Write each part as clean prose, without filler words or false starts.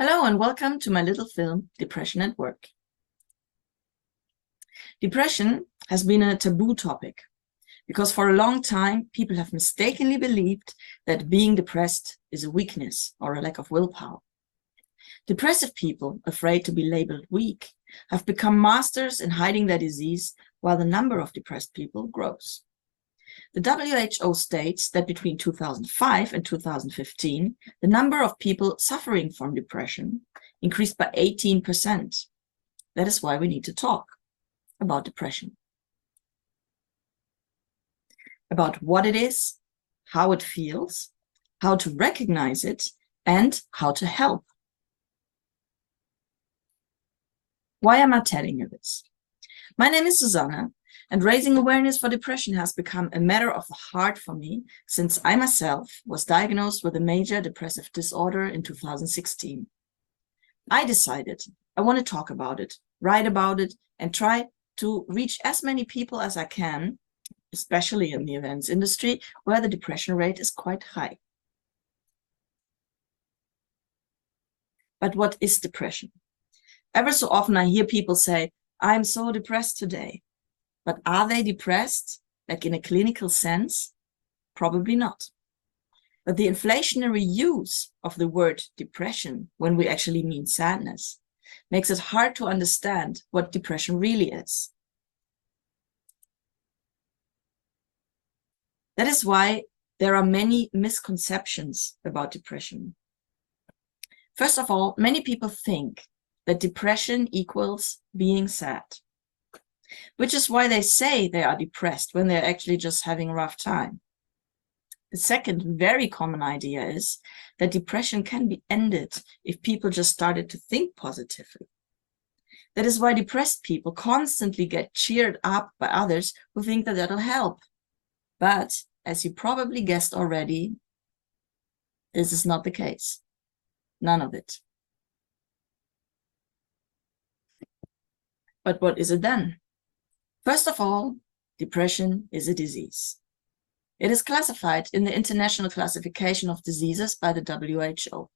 Hello and welcome to my little film, Depression at Work. Depression has been a taboo topic because for a long time, people have mistakenly believed that being depressed is a weakness or a lack of willpower. Depressive people, afraid to be labeled weak, have become masters in hiding their disease while the number of depressed people grows. The WHO states that between 2005 and 2015, the number of people suffering from depression increased by 18%. That is why we need to talk about depression. About what it is, how it feels, how to recognize it, and how to help. Why am I telling you this? My name is Susanna, and raising awareness for depression has become a matter of the heart for me since I myself was diagnosed with a major depressive disorder in 2016. I decided I want to talk about it, write about it, and try to reach as many people as I can, especially in the events industry, where the depression rate is quite high. But what is depression? Ever so often I hear people say, I'm so depressed today. But are they depressed, like in a clinical sense? Probably not. But the inflationary use of the word depression, when we actually mean sadness, makes it hard to understand what depression really is. That is why there are many misconceptions about depression. First of all, many people think that depression equals being sad, which is why they say they are depressed when they're actually just having a rough time. The second very common idea is that depression can be ended if people just started to think positively. That is why depressed people constantly get cheered up by others who think that that'll help. But as you probably guessed already, this is not the case. None of it. But what is it then? First of all, depression is a disease. It is classified in the International Classification of Diseases by the WHO.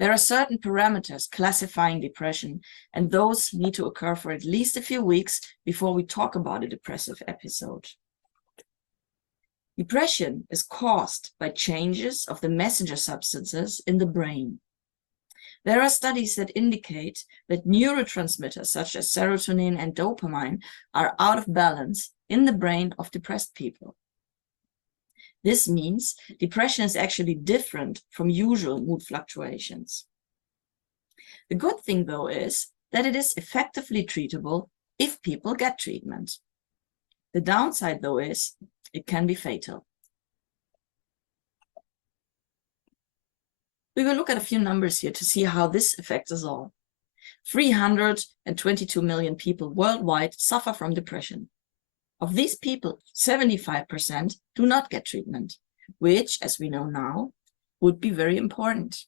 There are certain parameters classifying depression, and those need to occur for at least a few weeks before we talk about a depressive episode. Depression is caused by changes of the messenger substances in the brain. There are studies that indicate that neurotransmitters such as serotonin and dopamine are out of balance in the brain of depressed people. This means depression is actually different from usual mood fluctuations. The good thing, though, is that it is effectively treatable if people get treatment. The downside, though, is it can be fatal. We will look at a few numbers here to see how this affects us all. 322 million people worldwide suffer from depression. Of these people, 75% do not get treatment, which, as we know now, would be very important.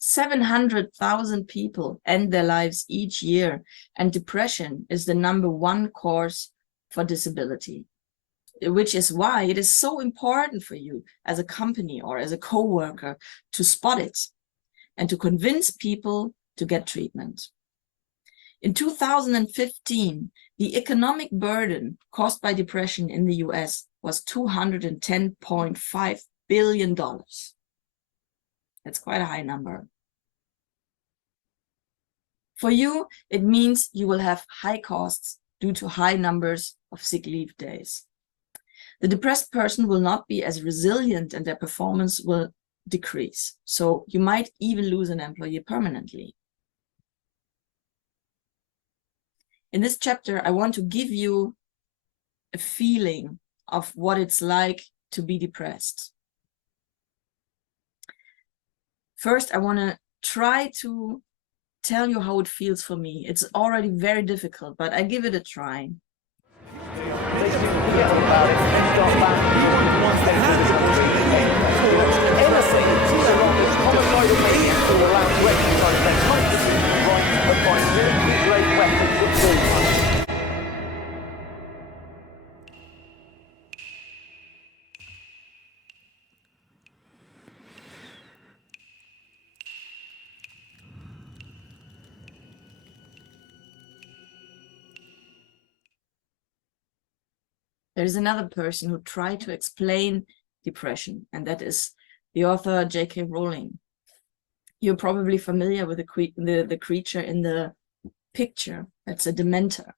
700,000 people end their lives each year, and depression is the #1 cause for disability, which is why it is so important for you as a company or as a co-worker to spot it and to convince people to get treatment. In 2015, the economic burden caused by depression in the US was $210.5 billion. That's quite a high number. For you, it means you will have high costs due to high numbers of sick leave days. The depressed person will not be as resilient and their performance will decrease. So you might even lose an employee permanently. In this chapter, I want to give you a feeling of what it's like to be depressed. First, I want to try to tell you how it feels for me. It's already very difficult, but I give it a try. There's another person who tried to explain depression, and that is the author J.K. Rowling. You're probably familiar with the creature in the picture. That's a Dementor.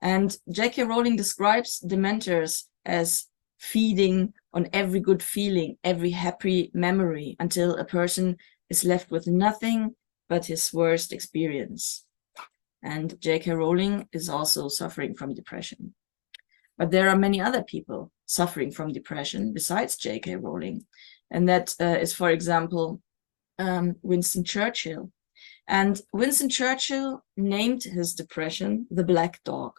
And J.K. Rowling describes Dementors as feeding on every good feeling, every happy memory, until a person is left with nothing but his worst experience. And J.K. Rowling is also suffering from depression. But there are many other people suffering from depression besides J.K. Rowling. And that is, for example, Winston Churchill. And Winston Churchill named his depression the Black Dog,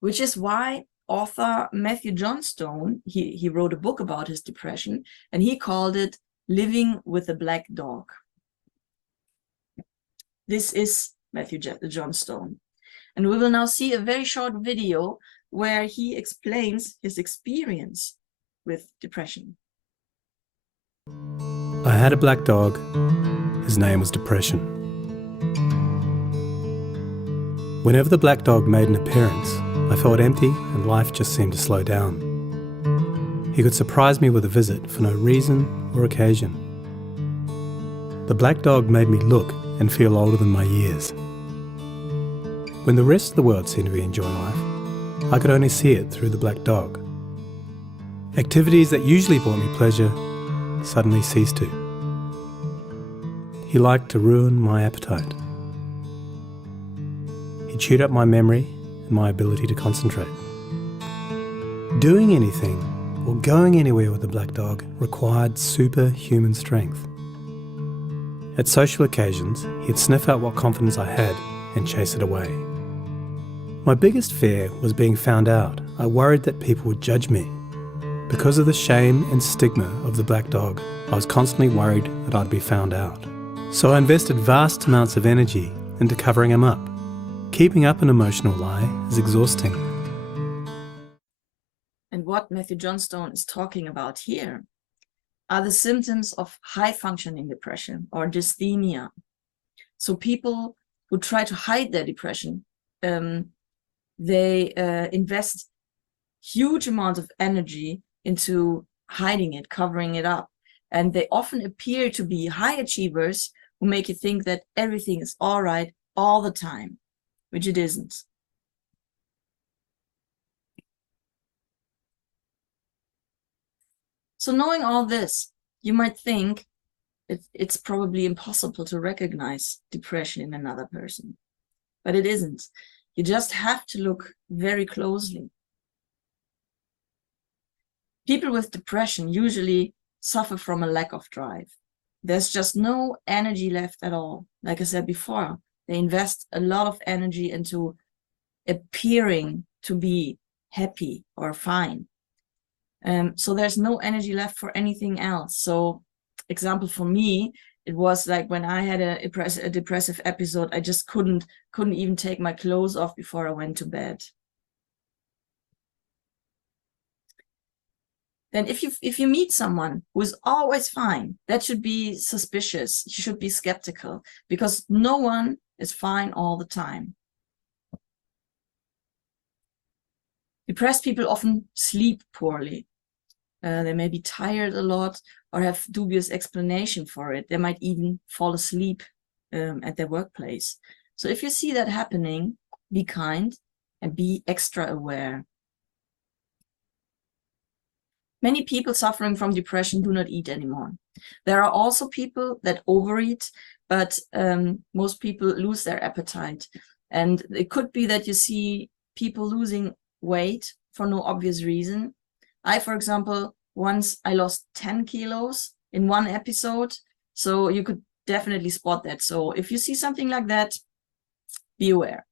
which is why author Matthew Johnstone, he wrote a book about his depression, and he called it Living with a Black Dog. This is Matthew Johnstone. And we will now see a very short video where he explains his experience with depression. I had a black dog. His name was Depression. Whenever the black dog made an appearance, I felt empty and life just seemed to slow down. He could surprise me with a visit for no reason or occasion. The black dog made me look and feel older than my years. When the rest of the world seemed to be enjoying life, I could only see it through the black dog. Activities that usually brought me pleasure suddenly ceased to. He liked to ruin my appetite. He chewed up my memory and my ability to concentrate. Doing anything or going anywhere with the black dog required superhuman strength. At social occasions, he'd sniff out what confidence I had and chase it away. My biggest fear was being found out. I worried that people would judge me. Because of the shame and stigma of the black dog, I was constantly worried that I'd be found out. So I invested vast amounts of energy into covering him up. Keeping up an emotional lie is exhausting. And what Matthew Johnstone is talking about here are the symptoms of high-functioning depression or dysthymia. So people who try to hide their depression, they invest huge amounts of energy into hiding it, covering it up. And they often appear to be high achievers who make you think that everything is all right all the time, which it isn't. So knowing all this, you might think it's probably impossible to recognize depression in another person, but it isn't. You just have to look very closely. People with depression usually suffer from a lack of drive. There's just no energy left at all. Like I said before, they invest a lot of energy into appearing to be happy or fine. So there's no energy left for anything else. So example for me, it was like when I had a depressive episode, I just couldn't even take my clothes off before I went to bed. Then if you meet someone who is always fine, that should be suspicious. You should be skeptical, because no one is fine all the time. Depressed people often sleep poorly. They may be tired a lot or have dubious explanation for it. They might even fall asleep at their workplace. So if you see that happening, be kind and be extra aware. Many people suffering from depression do not eat anymore. There are also people that overeat, but most people lose their appetite. And it could be that you see people losing weight for no obvious reason. For example, once I lost 10 kilos in one episode, so you could definitely spot that. So if you see something like that, be aware.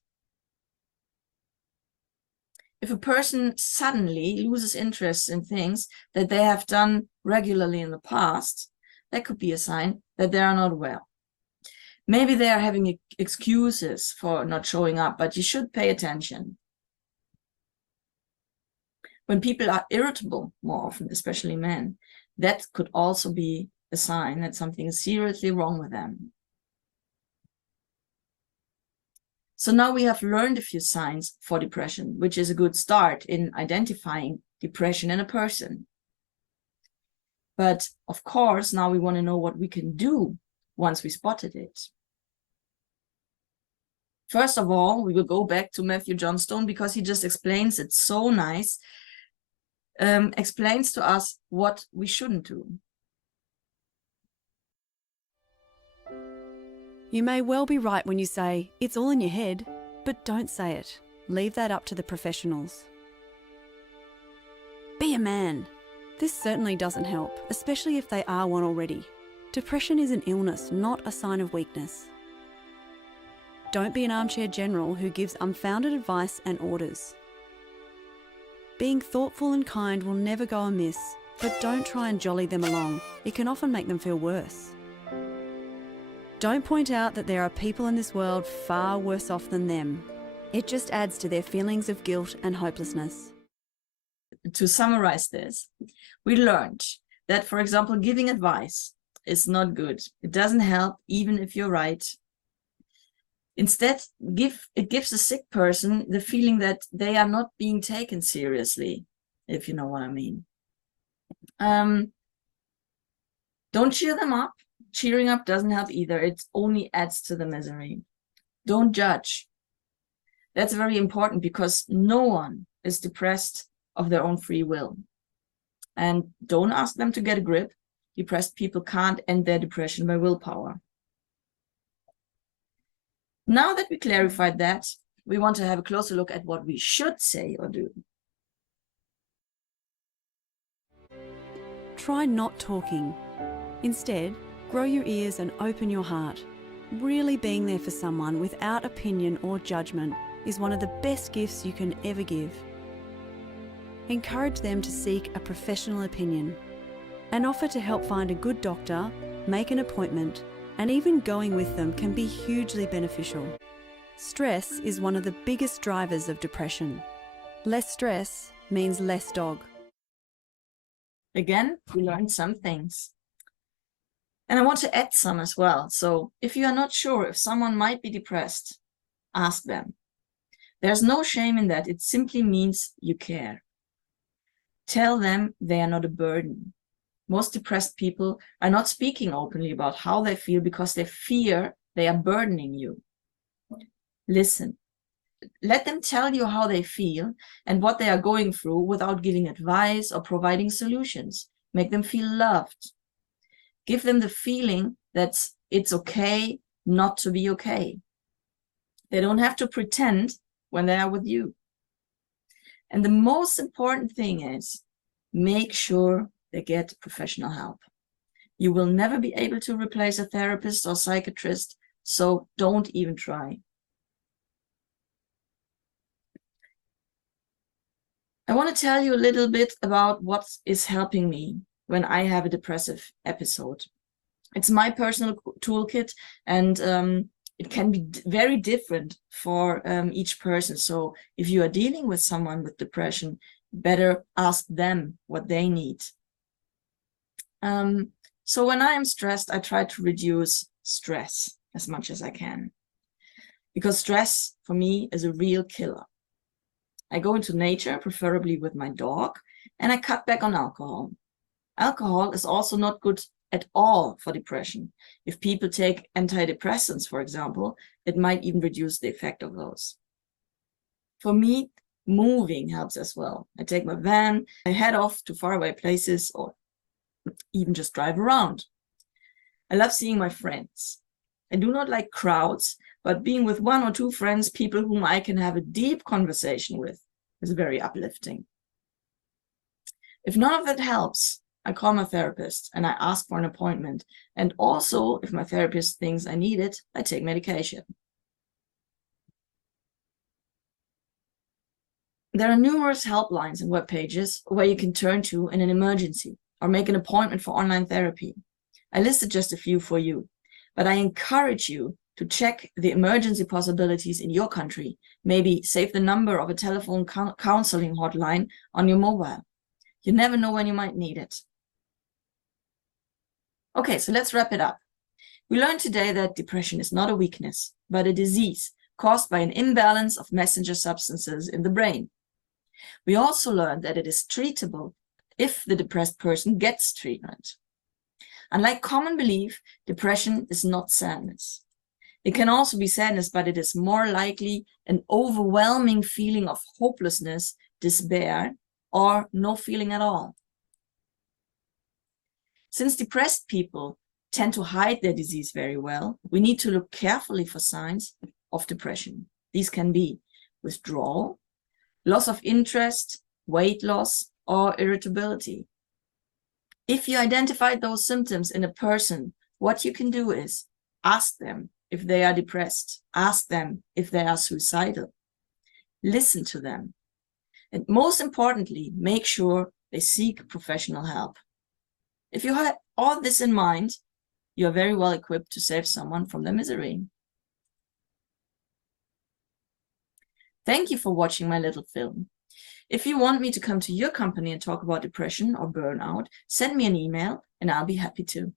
If a person suddenly loses interest in things that they have done regularly in the past, that could be a sign that they are not well. Maybe they are having excuses for not showing up, but you should pay attention. When people are irritable more often, especially men, that could also be a sign that something is seriously wrong with them. So now we have learned a few signs for depression, which is a good start in identifying depression in a person. But of course, now we want to know what we can do once we spotted it. First of all, we will go back to Matthew Johnstone because he just explains it so nice, explains to us what we shouldn't do. You may well be right when you say, it's all in your head, but don't say it. Leave that up to the professionals. Be a man. This certainly doesn't help, especially if they are one already. Depression is an illness, not a sign of weakness. Don't be an armchair general who gives unfounded advice and orders. Being thoughtful and kind will never go amiss, but don't try and jolly them along. It can often make them feel worse. Don't point out that there are people in this world far worse off than them. It just adds to their feelings of guilt and hopelessness. To summarize this, we learned that, for example, giving advice is not good. It doesn't help, even if you're right. Instead, it gives a sick person the feeling that they are not being taken seriously, if you know what I mean. Don't cheer them up. Cheering up doesn't help either. It only adds to the misery. Don't judge. That's very important because no one is depressed of their own free will. And don't ask them to get a grip. Depressed people can't end their depression by willpower. Now that we clarified that, we want to have a closer look at what we should say or do. Try not talking. Instead, grow your ears and open your heart. Really being there for someone without opinion or judgment is one of the best gifts you can ever give. Encourage them to seek a professional opinion and offer to help find a good doctor, make an appointment, and even going with them can be hugely beneficial. Stress is one of the biggest drivers of depression. Less stress means less dog. Again, we learned some things. And I want to add some as well. So if you are not sure if someone might be depressed, ask them. There's no shame in that. It simply means you care. Tell them they are not a burden. Most depressed people are not speaking openly about how they feel because they fear they are burdening you. Listen. Let them tell you how they feel and what they are going through without giving advice or providing solutions. Make them feel loved. Give them the feeling that it's okay not to be okay. They don't have to pretend when they are with you. And the most important thing is make sure they get professional help. You will never be able to replace a therapist or psychiatrist, so don't even try. I want to tell you a little bit about what is helping me when I have a depressive episode. It's my personal toolkit, and it can be very different for each person. So if you are dealing with someone with depression, better ask them what they need. So when I am stressed, I try to reduce stress as much as I can, because stress for me is a real killer. I go into nature, preferably with my dog, and I cut back on alcohol. Alcohol is also not good at all for depression. If people take antidepressants, for example, it might even reduce the effect of those. For me, moving helps as well. I take my van, I head off to faraway places, or even just drive around. I love seeing my friends. I do not like crowds, but being with one or two friends, people whom I can have a deep conversation with, is very uplifting. If none of that helps, I call my therapist and I ask for an appointment. And also, if my therapist thinks I need it, I take medication. There are numerous helplines and web pages where you can turn to in an emergency or make an appointment for online therapy. I listed just a few for you, but I encourage you to check the emergency possibilities in your country. Maybe save the number of a telephone counseling hotline on your mobile. You never know when you might need it. Okay, so let's wrap it up. We learned today that depression is not a weakness, but a disease caused by an imbalance of messenger substances in the brain. We also learned that it is treatable if the depressed person gets treatment. Unlike common belief, depression is not sadness. It can also be sadness, but it is more likely an overwhelming feeling of hopelessness, despair, or no feeling at all. Since depressed people tend to hide their disease very well, we need to look carefully for signs of depression. These can be withdrawal, loss of interest, weight loss, or irritability. If you identify those symptoms in a person, what you can do is ask them if they are depressed, ask them if they are suicidal, listen to them, and most importantly, make sure they seek professional help. If you have all this in mind, you are very well equipped to save someone from their misery. Thank you for watching my little film. If you want me to come to your company and talk about depression or burnout, send me an email and I'll be happy to.